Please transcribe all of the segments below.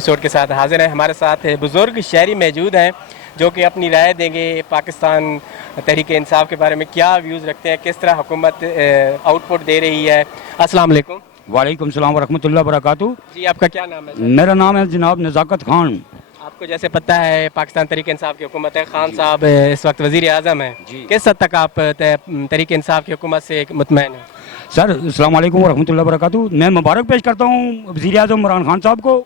Episode کے ساتھ حاضر ہیں. ہمارے ساتھ بزرگ شہری موجود ہیں جو کہ اپنی رائے دیں گے پاکستان تحریک انصاف کے بارے میں, کیا ویوز رکھتے ہیں, کس طرح حکومت آؤٹ پٹ دے رہی ہے. السلام علیکم. وعلیکم السلام ورحمۃ اللہ وبرکاتہ. جی آپ کا کیا نام ہے؟ میرا نام ہے جناب نزاکت خان. آپ کو جیسے پتہ ہے پاکستان تحریک انصاف کی حکومت ہے, خان صاحب اس وقت وزیر اعظم ہیں. کس حد تک آپ تحریک انصاف کی حکومت سے مطمئن ہیں؟ سر السلام علیکم ورحمۃ اللہ وبرکاتہ. میں مبارک پیش کرتا ہوں وزیر اعظم عمران خان صاحب کو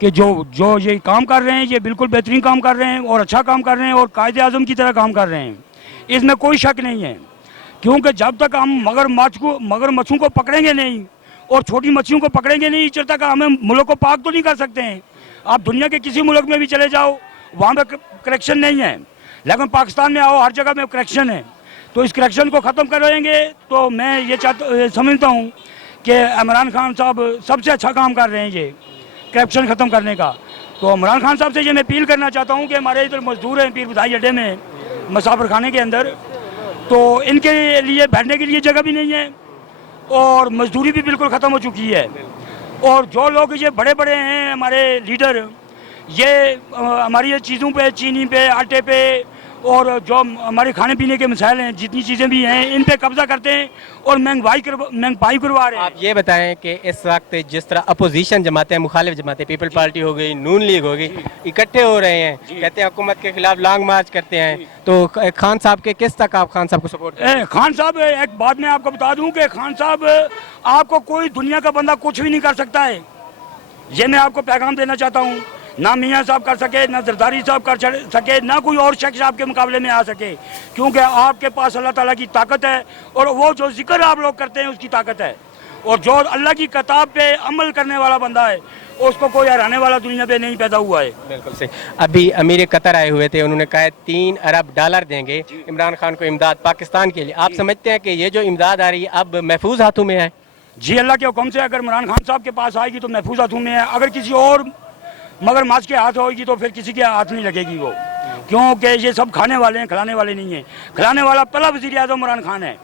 کہ جو یہ کام کر رہے ہیں یہ بالکل بہترین کام کر رہے ہیں اور اچھا کام کر رہے ہیں اور قائد اعظم کی طرح کام کر رہے ہیں. اس میں کوئی شک نہیں ہے, کیونکہ جب تک ہم مگر مچھوں کو پکڑیں گے نہیں اور چھوٹی مچھلیوں کو پکڑیں گے نہیں, جب تک ہمیں ملک کو پاک تو نہیں کر سکتے ہیں. آپ دنیا کے کسی ملک میں بھی چلے جاؤ, وہاں پہ کریکشن نہیں ہے, لیکن پاکستان میں آؤ ہر جگہ میں کریکشن ہے. تو اس کریکشن کو ختم کریں گے تو میں یہ سمجھتا ہوں کہ عمران خان صاحب سب سے اچھا کام کر رہے ہیں یہ کرپشن ختم کرنے کا. تو عمران خان صاحب سے یہ میں اپیل کرنا چاہتا ہوں کہ ہمارے ادھر مزدور ہیں پیر بدھائی اڈے میں مسافر خانے کے اندر, تو ان کے لیے بیٹھنے کے لیے جگہ بھی نہیں ہے اور مزدوری بھی بالکل ختم ہو چکی ہے. اور جو لوگ یہ بڑے بڑے ہیں ہمارے لیڈر, یہ ہماری چیزوں پہ, چینی پہ, آٹے پہ اور جو ہمارے کھانے پینے کے مسائل ہیں, جتنی چیزیں بھی ہیں ان پہ قبضہ کرتے ہیں اور مہنگائی کروا رہے ہیں. آپ یہ بتائیں کہ اس وقت جس طرح اپوزیشن جماعتیں, مخالف جماعتیں, پیپل پارٹی ہو گئی, نون لیگ ہو گئی, اکٹھے ہو رہے ہیں, کہتے ہیں حکومت کے خلاف لانگ مارچ کرتے ہیں, تو خان صاحب کے کس تک آپ خان صاحب کو سپورٹ کرتے ہیں؟ خان صاحب ایک بات میں آپ کو بتا دوں کہ خان صاحب آپ کو کوئی دنیا کا بندہ کچھ بھی نہیں کر سکتا ہے. یہ میں آپ کو پیغام دینا چاہتا ہوں, نہ میاں صاحب کر سکے, نہ زرداری صاحب کر سکے, نہ کوئی اور شخص آپ کے مقابلے میں آ سکے, کیونکہ آپ کے پاس اللہ تعالیٰ کی طاقت ہے اور وہ جو ذکر آپ لوگ کرتے ہیں اس کی طاقت ہے. اور جو اللہ کی کتاب پہ عمل کرنے والا بندہ ہے اس کو کوئی ہرانے والا دنیا پہ نہیں پیدا ہوا ہے. بالکل صحیح. ابھی امیر قطر آئے ہوئے تھے, انہوں نے کہا 3 ارب ڈالر دیں گے عمران خان کو امداد پاکستان کے لیے. آپ سمجھتے ہیں کہ یہ جو امداد آ رہی ہے اب محفوظ ہاتھوں میں ہے؟ جی اللہ کے حکم سے اگر عمران خان صاحب کے پاس آئے گی تو محفوظ ہاتھوں میں ہے. اگر کسی اور مگر ماچ کے ہاتھ ہوئے گی تو پھر کسی کے ہاتھ نہیں لگے گی وہ, کیونکہ یہ سب کھانے والے ہیں, کھلانے والے نہیں ہیں. کھلانے والا پہلا وزیر اعظم عمران خان ہے.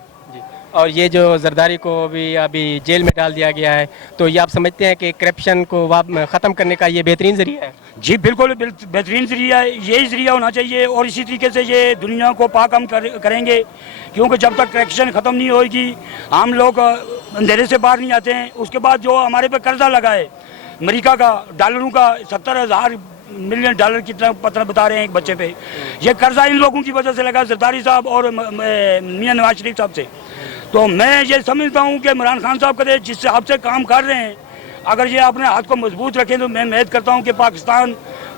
اور یہ جو زرداری کو بھی ابھی جیل میں ڈال دیا گیا ہے, تو یہ آپ سمجھتے ہیں کہ کرپشن کو ختم کرنے کا یہ بہترین ذریعہ ہے؟ جی بالکل بہترین ذریعہ ہے, یہی ذریعہ ہونا چاہیے اور اسی طریقے سے یہ دنیا کو پاک ہم کریں گے, کیونکہ جب تک کرپشن ختم نہیں ہوئے گی ہم لوگ اندھیرے سے باہر نہیں آتے ہیں. اس کے بعد جو ہمارے پہ قرضہ لگا ہے امریکہ کا ڈالروں کا 70,000 ملین ڈالر کتنا پتہ بتا رہے ہیں ایک بچے پہ, یہ قرضہ ان لوگوں کی وجہ سے لگا, زرداری صاحب اور میاں نواز شریف صاحب سے. تو میں یہ سمجھتا ہوں کہ عمران خان صاحب کا جس سے آپ سے کام کر رہے ہیں اگر یہ اپنے ہاتھ کو مضبوط رکھیں تو میں امید کرتا ہوں کہ پاکستان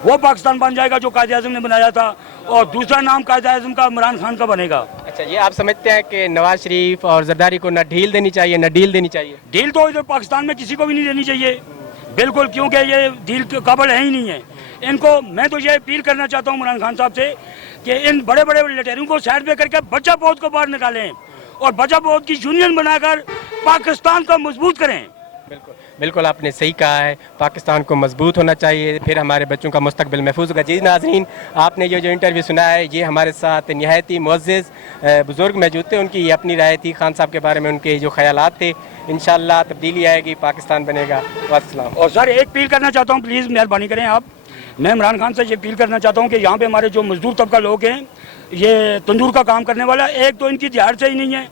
وہ پاکستان بن جائے گا جو قائد اعظم نے بنایا تھا, اور دوسرا نام قائد اعظم کا عمران خان کا بنے گا. اچھا, یہ آپ سمجھتے ہیں کہ نواز شریف اور زرداری کو نہ ڈھیل دینی چاہیے نہ ڈیل دینی چاہیے؟ ڈیل تو ادھر پاکستان میں کسی کو بھی نہیں دینی چاہیے بالکل, کیونکہ یہ ڈیل کے قابل ہے ہی نہیں ہے. ان کو میں تو یہ اپیل کرنا چاہتا ہوں عمران خان صاحب سے کہ ان بڑے بڑے لٹیروں کو سائڈ پہ کر کے بچہ پود کو باہر نکالیں اور بچہ پود کی یونین بنا کر پاکستان کو مضبوط کریں. بالکل بالکل آپ نے صحیح کہا ہے, پاکستان کو مضبوط ہونا چاہیے, پھر ہمارے بچوں کا مستقبل محفوظ ہوگا. جی ناظرین, آپ نے یہ جو انٹرویو سنا ہے یہ ہمارے ساتھ نہایت ہی معزز بزرگ موجود تھے, ان کی یہ اپنی رائے تھی خان صاحب کے بارے میں, ان کے جو خیالات تھے. انشاءاللہ تبدیلی آئے گی, پاکستان بنے گا. والسلام. اور سر ایک اپیل کرنا چاہتا ہوں, پلیز مہربانی کریں آپ, میں عمران خان سے یہ اپیل کرنا چاہتا ہوں کہ یہاں پہ ہمارے جو مزدور طبقہ لوگ ہیں یہ تندور کا کام کرنے والا, ایک تو ان کی دیہڑ سے ہی نہیں ہے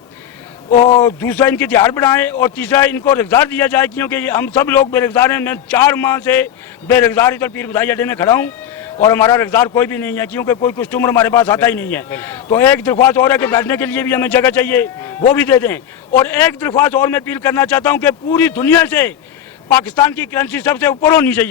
اور دوسرا ان کی دیہڑ بڑھائیں اور تیسرا ان کو روزگار دیا جائے, کیونکہ ہم سب لوگ بے روزگار ہیں. میں 4 ماہ سے بے روزگار ادھر پیر بدھائی اڈے میں کھڑا ہوں اور ہمارا روزگار کوئی بھی نہیں ہے, کیونکہ کوئی کسٹمر ہمارے پاس آتا ہی نہیں ہے. تو ایک درخواست اور ہے کہ بیٹھنے کے لیے بھی ہمیں جگہ چاہیے, وہ بھی دے دیں. اور ایک درخواست اور میں اپیل کرنا چاہتا ہوں کہ پوری دنیا سے پاکستان کی کرنسی سب سے اوپر ہونی چاہیے.